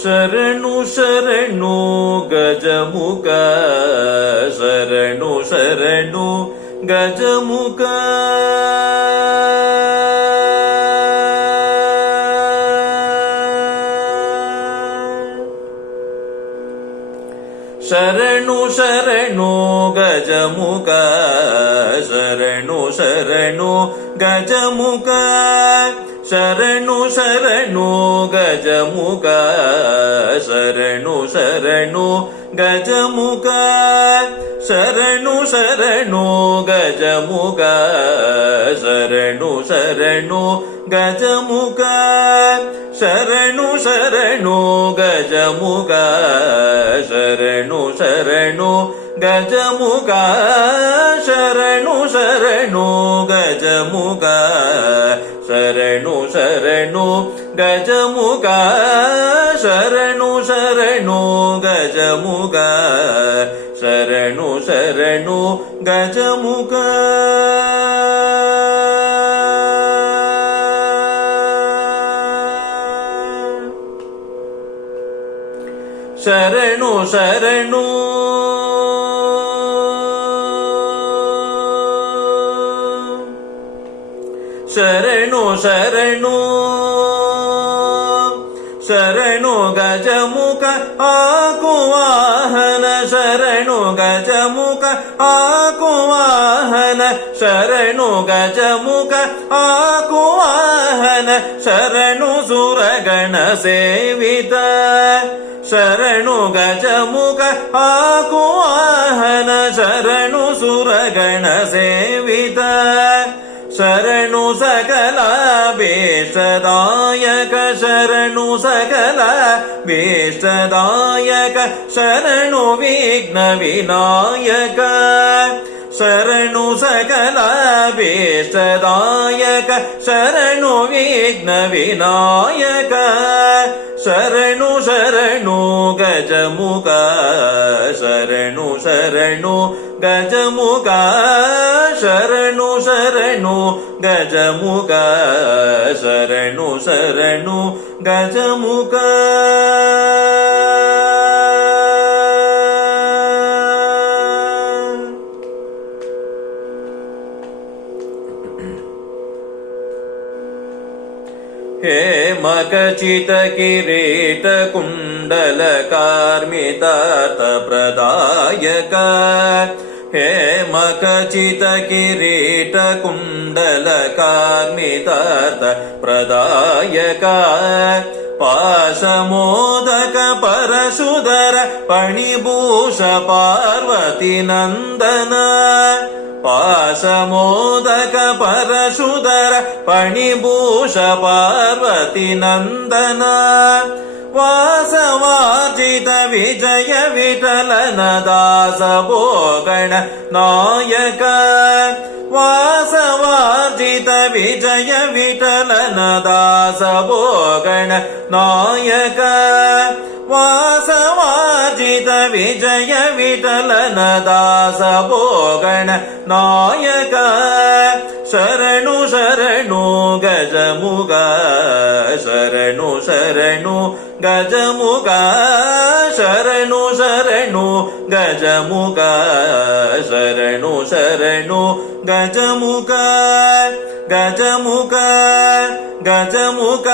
ಶರಣು ಶರಣು ಗಜಮುಖ ಶರಣು ಶರಣು ಗಜಮುಖ ಶರಣು ಶರಣು ಗಜಮುಖ ಶರಣು ಶರಣು ಗಜಮುಖ ಶರಣು ಶರಣು ಗಜಮುಖ ಶರಣು ಶರಣು ಗಜಮುಖ ಶರಣು ಶರಣು ಗಜಮುಖ ಶರಣು ಶರಣು ಗಜಮುಖ ಶರಣು ಶರಣು ಗಜಮುಖ ಶರಣು ಶರಣು ಗಜಮುಖ ಶರಣು ಶರಣು ಗಜಮುಖ ಶರಣು ಶರಣು ಗಜಮುಖ ಶರಣು ಶರಣು ಗಜಮುಖ ಶರಣು ಶರಣು ಗಜಮುಖ ಶರಣು ಶರಣು ಶರಣು ಶರಣು ಶರಣು ಗಜಮುಖ ಆಕುವಾಹನ ಶರಣು ಗಜಮುಖ ಆಕುವಾಹನ ಶರಣು ಗಜಮುಖ ಆಕುವಾಹನ ಶರಣು ಸುರಗಣ ಸೇವಿತ ಶರಣು ಗಜಮುಖ ಆಕುವಾಹನ ಶರಣು ಸುರಗಣ ಸೇವಿತ ಶರಣು ಸಕಲ ಭೀಷ್ಟದಾಯಕ ಶರಣು ಸಕಲ ಭೀಷ್ಟದಾಯಕ ಶರಣು ವಿಘ್ನ ವಿನಾಯಕ ಶರಣು ಸಕಲ ಭೀಷ್ಟದಾಯಕ ಶರಣು ವಿಘ್ನ ವಿನಾಯಕ ಶರಣು ಶರಣು ಗಜಮುಖ ಶರಣು ಶರಣು ಗಜಮುಖ ಶರಣು ಶರಣು ಗಜಮುಖ ಶರಣು ಶರಣು ಗಜಮುಖ ಹೇಮಕಚಿತ ಕಿರೀಟ ಕುಂಡಲ ಕಾರ್ಮಿತಾರ್ಥ ಪ್ರದಾಯಕ ಹೇಮಕಚಿತ ಕಿರೀಟ ಕುಂಡಲ ಕಾರ್ಮಿತಾರ್ಥ ಪ್ರದಾಯಕ ಪಾಶಮೋದಕ ಪರಶುಧರ ಪಣಿಭೂಷ ಪಾರ್ವತಿ ನಂದನ ಪಾಶಮೋದಕ ಪರಶುಧರ ಪಣಿಭೂಷ ಪಾರ್ವತಿ ನಂದನ ವಾಸವಾರ್ಜಿತ ವಿಜಯ ವಿಠಲನ ದಾಸ ಭೋಗಣ ನಾಯಕ ವಾಸವಾರ್ಜಿತ ವಿಜಯ ವಿಠಲನ ದಾಸ ಭೋಗಣ ನಾಯಕ ವಾಸವಾರ್ಜಿತ ವಿಜಯ ವಿಠಲನ ದಾಸ ಭೋಗಣ ನಾಯಕ ಶರಣು ಶರಣು ಗಜಮುಖ ಶರಣು ಶರಣು ಗಜಮುಖ ಶರಣು ಶರಣು ಗಜಮುಖ ಶರಣು ಶರಣು ಗಜಮುಖ ಗಜಮುಖ ಗಜಮುಖ